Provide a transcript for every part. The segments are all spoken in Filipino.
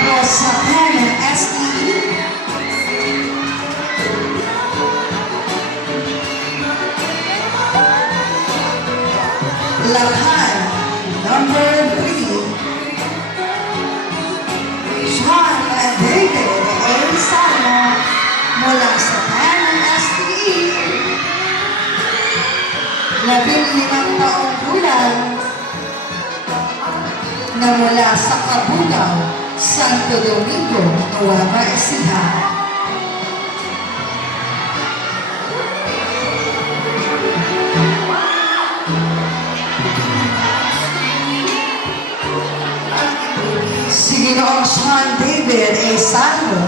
Tapos sa Canon STE, Lakhan, number 3, Sean David A. Samo, mula sa Canon STE, 15 taong gulang, na mula sa Cabugao, Santo Domingo, Nueva Ecija. Si Ginoong Sean David A. Salvo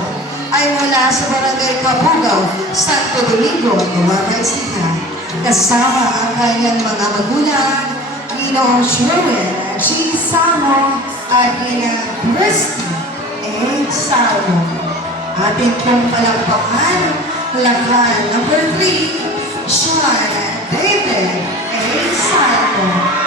ay mula sa Barangay Cabugao, Santo Domingo, Nueva Ecija. Kasama ang kanyang mga magulang, Ginoong Sherwin G. Samo at Ginoong Christy A. Salvo. Ating pong palakpakan, Lakhan number 3, Sean David A. Salvo.